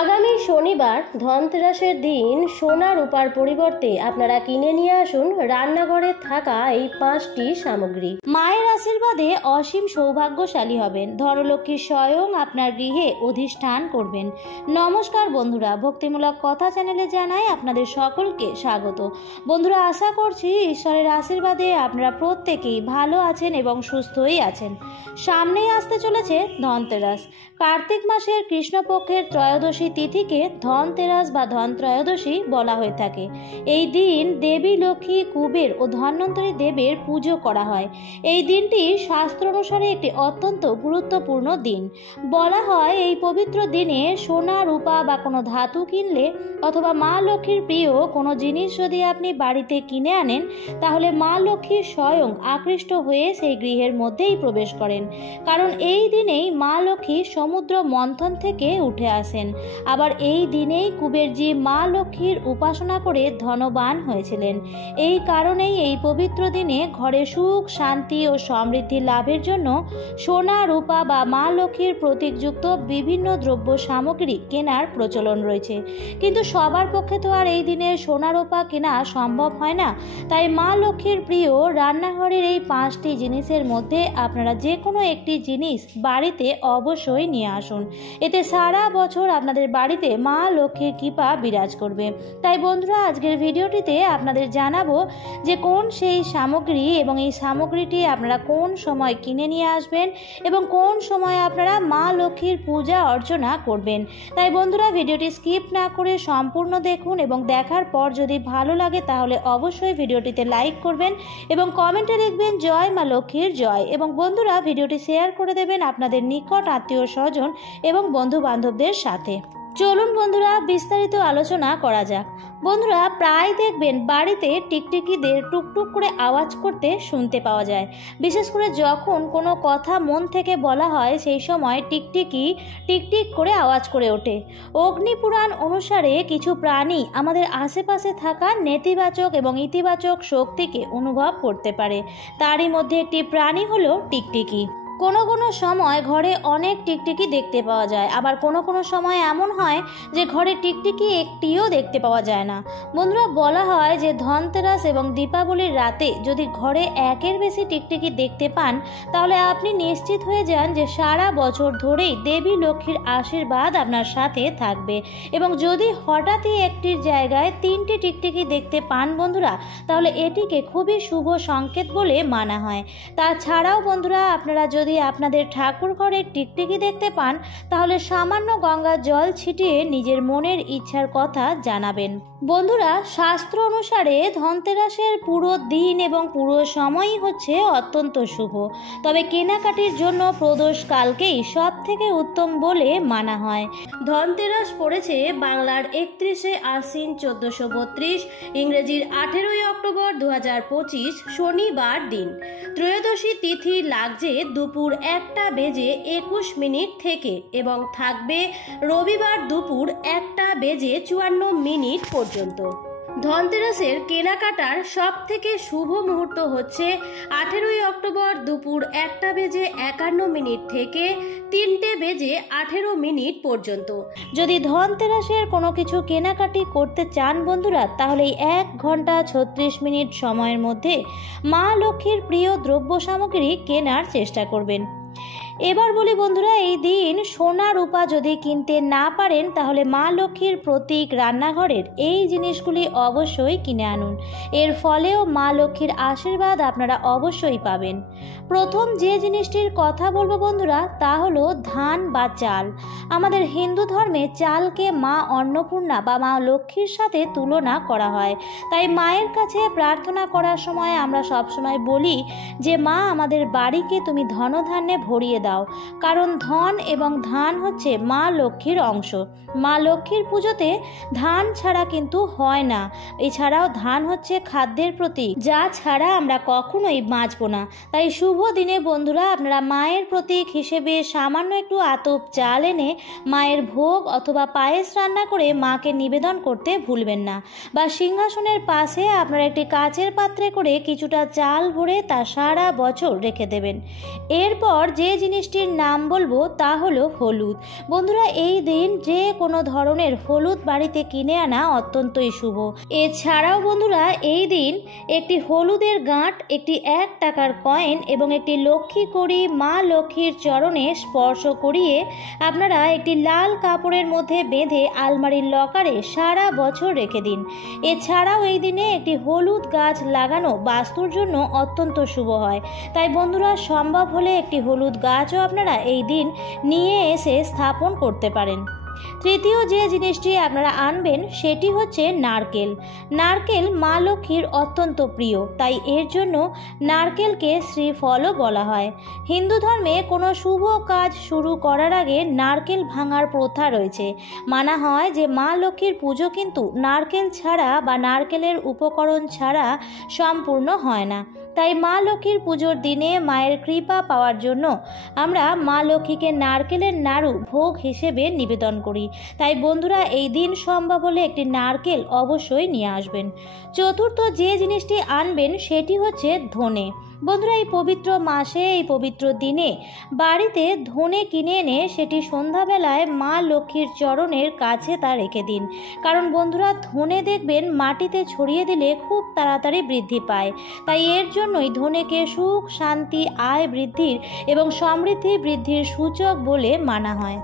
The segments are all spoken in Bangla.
আগামী শনিবার ধনতেরাসের দিন সোনা রূপার পরিবর্তে আপনারা কিনে নিয়ে আসুন রান্নাঘরে থাকা এই 5টি সামগ্রী। মায়ের আশীর্বাদে অসীম সৌভাগ্যশালী হবেন। ধনলক্ষ্মী স্বয়ং আপনার গৃহে অধিষ্ঠান করবেন। নমস্কার বন্ধুরা, ভক্তিমূলক কথা চ্যানেলে জানাই আপনাদের সকলকে স্বাগত। বন্ধুরা, আশা করছি ঈশ্বরের আশীর্বাদে আপনারা প্রত্যেকেই ভালো আছেন এবং সুস্থই আছেন। সামনেই আসতে চলেছে ধনতেরাস। কার্তিক মাসের কৃষ্ণপক্ষের ত্রয়োদশী তিথিকে ধনতেরাস বা ধনত্রয়োদশী বলা হয়ে থাকে। এই দিন দেবী লক্ষ্মী, কুবের ও ধন্বন্তরী দেবের পুজো করা হয়। এই দিনটি শাস্ত্র অনুসারে একটি অত্যন্ত গুরুত্বপূর্ণ দিন। বলা হয় এই পবিত্র দিনে সোনা রূপা বা কোনো ধাতু কিনলে অথবা মা লক্ষ্মীর প্রিয় কোনো জিনিস যদি আপনি বাড়িতে কিনে আনেন, তাহলে মা লক্ষ্মী স্বয়ং আকৃষ্ট হয়ে সেই গৃহের মধ্যেই প্রবেশ করেন। কারণ এই দিনেই মা লক্ষ্মী সমুদ্র মন্থন থেকে উঠে আসেন। আবার এই দিনেই কুবেরজি মা লক্ষ্মীর উপাসনা করে ধনবান হয়েছিলেন। এই কারণেই এই পবিত্র দিনে ঘরে সুখ, শান্তি ও সমৃদ্ধি লাভের জন্য সোনা রূপা বা মা লক্ষ্মীর প্রতীকযুক্ত বিভিন্ন দ্রব্য সামগ্রী কেনার প্রচলন রয়েছে। কিন্তু সবার পক্ষে তো আর এই দিনে সোনা রূপা কেনা সম্ভব হয় না। তাই মা লক্ষ্মীর প্রিয় রান্নাঘরের এই 5টি জিনিসের মধ্যে আপনারা যে কোনো একটি জিনিস বাড়িতে অবশ্যই নিয়ে আসুন। এতে সারা বছর আপনাদের বাড়িতে মা লক্ষ্মীর কৃপা বিরাজ করবে। তাই বন্ধুরা, আজকের ভিডিওটিতে আপনাদের জানাবো যে কোন সেই সামগ্রী এবং এই সামগ্রীটি আপনারা কোন সময় কিনে নিয়ে আসবেন এবং কোন সময় আপনারা মা লক্ষ্মীর পূজা অর্চনা করবেন। তাই বন্ধুরা, ভিডিওটি স্কিপ না করে সম্পূর্ণ দেখুন এবং দেখার পর যদি ভালো লাগে তাহলে অবশ্যই ভিডিওটিতে লাইক করবেন এবং কমেন্টে লিখবেন জয় মা লক্ষ্মীর জয়। এবং বন্ধুরা, ভিডিওটি শেয়ার করে দেবেন আপনাদের নিকট আত্মীয় স্বজন এবং বন্ধু বান্ধবদের সাথে। চলুন বন্ধুরা, বিস্তারিত আলোচনা করা যাক। বন্ধুরা, প্রায় দেখবেন বাড়িতে টিকটিকিদের টুকটুক করে আওয়াজ করতে শুনতে পাওয়া যায়। বিশেষ করে যখন কোনো কথা মন থেকে বলা হয়, সেই সময় টিকটিকি টিকটিক করে আওয়াজ করে ওঠে। অগ্নিপুরাণ অনুসারে কিছু প্রাণী আমাদের আশেপাশে থাকা নেতিবাচক এবং ইতিবাচক শক্তিকে অনুভব করতে পারে। তারই মধ্যে একটি প্রাণী হলো টিকটিকি। কোনো কোনো সময় ঘরে অনেক টিকটিকি দেখতে পাওয়া যায়, আবার কোনো কোনো সময় এমন হয় যে ঘরে টিকটিকি একটিও দেখতে পাওয়া যায় না। বন্ধুরা, বলা হয় যে ধনতেরাস এবং দীপাবলির রাতে যদি ঘরে একের বেশি টিকটিকি দেখতে পান, তাহলে আপনি নিশ্চিত হয়ে যান যে সারা বছর ধরেই দেবী লক্ষ্মীর আশীর্বাদ আপনার সাথে থাকবে। এবং যদি হঠাৎই একটির জায়গায় 3টি টিকটিকি দেখতে পান বন্ধুরা, তাহলে এটিকে খুবই শুভ সংকেত বলে মানা হয়। তাছাড়াও বন্ধুরা, আপনারা যদি আপনাদের ঠাকুর ঘরে টিকটিকি দেখতে পান, তাহলে সামান্য গঙ্গার জল ছিটিয়ে নিজের মনের ইচ্ছার কথা জানাবেন। বন্ধুরা, শাস্ত্র অনুসারে ধনতেরাসের পুরো দিন এবং পুরো সময়ই হচ্ছে অত্যন্ত শুভ। তবে কেনাকাটির জন্য প্রদোষ কালকেই সব থেকে উত্তম বলে মানা হয়। ধনতেরাস পড়েছে বাংলার 31শে আশ্বিন 1432, ইংরেজির 18ই অক্টোবর 2025 শনিবার দিন। ত্রয়োদশী তিথি লাগছে দুপুর 1:21 থেকে এবং থাকবে রবিবার দুপুর 1:54 পর্যন্ত। ধনতেরাসের কেনাকাটার সব থেকে শুভ মুহূর্ত হচ্ছে 18ই অক্টোবর দুপুর 1:51 থেকে 3:18 পর্যন্ত। যদি ধনতেরাসের কোনো কিছু কেনাকাটি করতে চান বন্ধুরা, তাহলে এই 1 ঘন্টা 36 মিনিট সময়ের মধ্যে মা লক্ষ্মীর প্রিয় দ্রব্য সামগ্রী কেনার চেষ্টা করবেন। এবার বলি বন্ধুরা, এই দিন সোনা রূপা যদি কিনতে না পারেন, তাহলে মা লক্ষ্মীর প্রতীক রান্নাঘরের এই জিনিসগুলি অবশ্যই কিনে আনুন। এর ফলেও মা লক্ষ্মীর আশীর্বাদ আপনারা অবশ্যই পাবেন। প্রথম যে জিনিসটির কথা বলবো বন্ধুরা, তা হলো ধান বা চাল। আমাদের হিন্দু ধর্মে চালকে মা অন্নপূর্ণা বা মা লক্ষ্মীর সাথে তুলনা করা হয়। তাই মায়ের কাছে প্রার্থনা করার সময় আমরা সবসময় বলি যে মা, আমাদের বাড়িকে তুমি ধনধান্যে ভরিয়ে দাও। কারণ ধন এবং ধান হচ্ছে মা লক্ষ্মীর অংশ। মা লক্ষ্মীর পুজোতে ধান ছাড়া কিন্তু হয় না। এছাড়াও ধান হচ্ছে খাদ্যের প্রতীক, যা ছাড়া আমরা কখনোই বাঁচব না। তাই শুভ দিনে বন্ধুরা, আপনারা মায়ের প্রতীক হিসেবে সামান্য একটু আতপ চাল এনে মায়ের ভোগ অথবা পায়েস রান্না করে মাকে নিবেদন করতে ভুলবেন না। বা সিংহাসনের পাশে আপনারা একটি কাচের পাত্রে করে কিছুটা চাল ভরে তা সারা বছর রেখে দেবেন। এরপর যে জিনিস জিনিসটির নাম বলবো তা হলো হলুদ। বন্ধুরা, এই দিন যে কোনো ধরনের হলুদ বাড়িতে কিনে আনা অত্যন্তই শুভ। এছাড়াও বন্ধুরা, এই দিন একটি হলুদের গাঁট, একটি 1 টাকার কয়েন এবং একটি লক্ষ্মী কড়ি মা লক্ষ্মীর চরণে স্পর্শ করিয়ে আপনারা একটি লাল কাপড়ের মধ্যে বেঁধে আলমারির লকারে সারা বছর রেখে দিন। এছাড়াও এই দিনে একটি হলুদ গাছ লাগানো বাস্তুর জন্য অত্যন্ত শুভ হয়। তাই বন্ধুরা, সম্ভব হলে একটি হলুদ গাছও আপনারা এই দিন নিয়ে এসে স্থাপন করতে পারেন। তৃতীয় যে জিনিসটি আপনারা আনবেন সেটি হচ্ছে নারকেল। নারকেল মা লক্ষ্মীর অত্যন্ত প্রিয়, তাই এর জন্য নারকেলকে শ্রীফলও বলা হয়। হিন্দু ধর্মে কোনো শুভ কাজ শুরু করার আগে নারকেল ভাঙার প্রথা রয়েছে। মানা হয় যে মা লক্ষ্মীর পুজো কিন্তু নারকেল ছাড়া বা নারকেলের উপকরণ ছাড়া সম্পূর্ণ হয় না। তাই মা লক্ষ্মীর পুজোর দিনে মায়ের কৃপা পাওয়ার জন্য আমরা মা লক্ষ্মীকে নারকেলের নাড়ু ভোগ হিসেবে নিবেদন করি। তাই বন্ধুরা, এই দিন সম্ভব হলে একটি নারকেল অবশ্যই নিয়ে আসবেন। চতুর্থ যে জিনিসটি আনবেন সেটি হচ্ছে ধনে। বন্ধুরা, এই পবিত্র মাসে, এই পবিত্র দিনে বাড়িতে ধনে কিনে এনে সেটি সন্ধ্যাবেলায় মা লক্ষ্মীর চরণের কাছে তা রেখে দিন। কারণ বন্ধুরা, ধনে দেখবেন মাটিতে ছড়িয়ে দিলে খুব তাড়াতাড়ি বৃদ্ধি পায়। তাই এর জন্যই ধনেকে সুখ, শান্তি, আয় বৃদ্ধির এবং সমৃদ্ধি বৃদ্ধির সূচক বলে মানা হয়।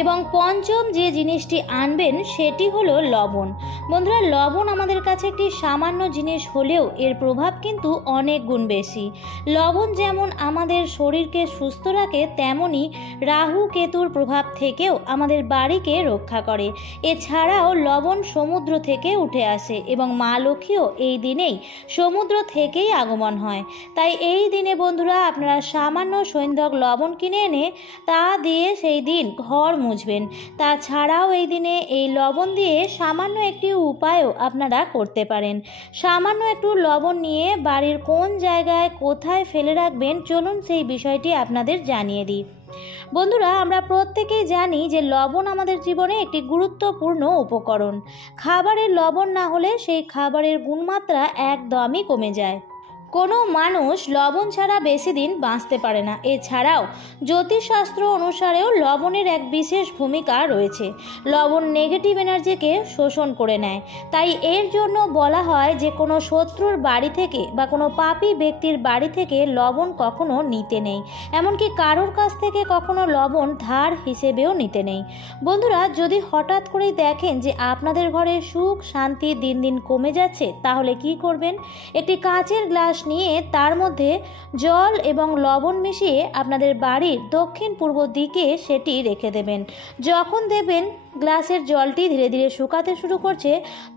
এবং পঞ্চম যে জিনিসটি আনবেন সেটি হলো লবণ। বন্ধুরা, লবণ আমাদের কাছে একটি সামান্য জিনিস হলেও এর প্রভাব কিন্তু অনেক গুণ বেশি। লবণ যেমন আমাদের শরীরকে সুস্থ রাখে, তেমনি রাহু কেতুর প্রভাব থেকেও আমাদের বাড়িকে রক্ষা করে। এছাড়াও লবণ সমুদ্র থেকে উঠে আসে এবং মা লক্ষ্মীও এই দিনেই সমুদ্র থেকেই আগমন হয়। তাই এই দিনে বন্ধুরা, আপনারা সামান্য সৈন্ধক লবণ কিনে এনে তা দিয়ে সেই দিন ঘর মুছবেন। তাছাড়াও এই দিনে এই লবণ দিয়ে সামান্য একটি উপায়ও আপনারা করতে পারেন। সামান্য একটু লবণ নিয়ে বাড়ির কোন জায়গায় কোথায় ফেলে রাখবেন, চলুন সেই বিষয়টি আপনাদের জানিয়ে দিই। বন্ধুরা, আমরা প্রত্যেকেই জানি যে লবণ আমাদের জীবনে একটি গুরুত্বপূর্ণ উপকরণ। খাবারের লবণ না হলে সেই খাবারের গুণমাত্রা একদমই কমে যায়। কোনো মানুষ লবণ ছাড়া বেশি দিন বাঁচতে পারে না। এছাড়াও জ্যোতিষশাস্ত্র অনুসারেও লবণের এক বিশেষ ভূমিকা রয়েছে। লবণ নেগেটিভ এনার্জিকে শোষণ করে নেয়। তাই এর জন্য বলা হয় যে কোনো শত্রুর বাড়ি থেকে বা কোনো পাপী ব্যক্তির বাড়ি থেকে লবণ কখনো নিতে নেই। এমনকি কারোর কাছ থেকে কখনো লবণ ধার হিসেবেও নিতে নেই। বন্ধুরা, যদি হঠাৎ করেই দেখেন যে আপনাদের ঘরে সুখ শান্তি দিন দিন কমে যাচ্ছে, তাহলে কি করবেন? একটি কাঁচের গ্লাস নিয়ে তার মধ্যে জল এবং লবণ মিশিয়ে আপনাদের বাড়ির দক্ষিণ পূর্ব দিকে সেটি রেখে দেবেন। যখন দেখবেন গ্লাসের জলটি ধীরে ধীরে শুকাতে শুরু করছে,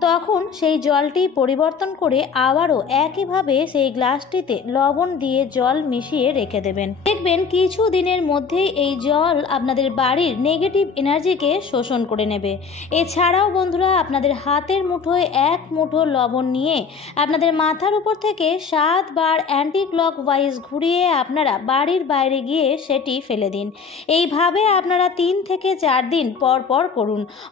তখন সেই জলটি পরিবর্তন করে আবারও একইভাবে সেই গ্লাসটিতে লবণ দিয়ে জল মিশিয়ে রেখে দেবেন। দেখবেন কিছু দিনের মধ্যেই এই জল আপনাদের বাড়ির নেগেটিভ এনার্জিকে শোষণ করে নেবে। এছাড়াও বন্ধুরা, আপনাদের হাতের মুঠোয় 1 মুঠো লবণ নিয়ে আপনাদের মাথার উপর থেকে 7 বার অ্যান্টি ক্লক ওয়াইজ ঘুরিয়ে আপনারা বাড়ির বাইরে গিয়ে সেটি ফেলে দিন। এইভাবে আপনারা 3 থেকে 4 দিন পর পর করুন।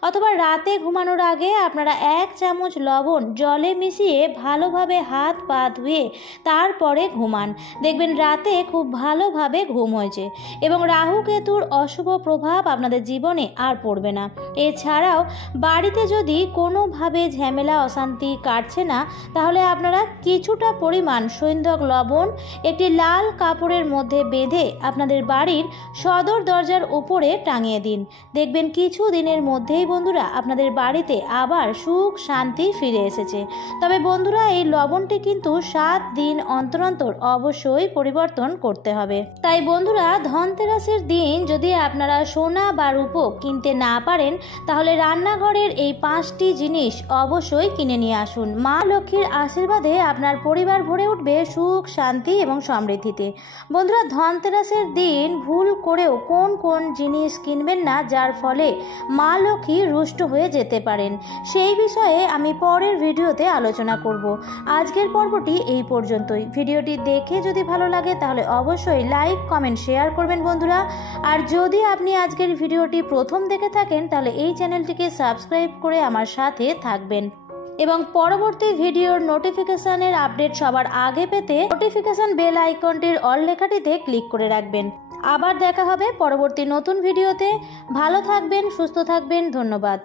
অথবা রাতে ঘুমানোর আগে আপনারা 1 চামচ লবণ জলে মিশিয়ে ভালোভাবে হাত পা ধুয়ে তারপরে ঘুমান। দেখবেন রাতে খুব ভালোভাবে ঘুম হয়েছে এবং রাহু কেতুর অশুভ প্রভাব আপনাদের জীবনে আর পড়বে না। এছাড়াও বাড়িতে যদি কোনোভাবে ঝামেলা অশান্তি কাটছে না, তাহলে আপনারা কিছুটা পরিমাণ সৈন্ধক লবণ একটি লাল কাপড়ের মধ্যে বেঁধে আপনাদের বাড়ির সদর দরজার উপরে টাঙিয়ে দিন। দেখবেন কিছু দিনের মধ্যেই বন্ধুরা আপনাদের বাড়িতে আবার সুখ শান্তি ফিরে এসেছে। তবে বন্ধুরা, এই লবণটি কিন্তু 7 দিন অন্তর অন্তর অবশ্যই পরিবর্তন করতে হবে। তাই বন্ধুরা, ধনতেরাসের দিন যদি আপনারা সোনা বা রূপো কিনতে না পারেন, তাহলে রান্নাঘরের এই 5টি জিনিস অবশ্যই কিনে নিয়ে আসুন। মা লক্ষ্মীর আশীর্বাদে আপনার পরিবার ভরে উঠবে সুখ শান্তি এবং সমৃদ্ধিতে। বন্ধুরা, ধনতেরাসের দিন ভুল করেও কোন কোন জিনিস কিনবেন না, যার ফলে মা লক্ষ্মী রুষ্ট হয়ে যেতে পারেন, সেই বিষয়ে আমি পরের ভিডিওতে আলোচনা করব। আজকের পর্বটি এই পর্যন্তই। ভিডিওটি দেখে যদি ভালো লাগে তাহলে অবশ্যই লাইক কমেন্ট শেয়ার করবেন বন্ধুরা। আর যদি আপনি আজকের ভিডিওটি প্রথম দেখে থাকেন, তাহলে এই চ্যানেলটিকে সাবস্ক্রাইব করে আমার সাথে থাকবেন এবং পরবর্তী ভিডিওর নোটিফিকেশনের আপডেট সবার আগে পেতে নোটিফিকেশন বেল আইকনটির অল লেখাটিতে ক্লিক করে রাখবেন। আবার দেখা হবে পরবর্তী নতুন ভিডিওতে। ভালো থাকবেন, সুস্থ থাকবেন, ধন্যবাদ।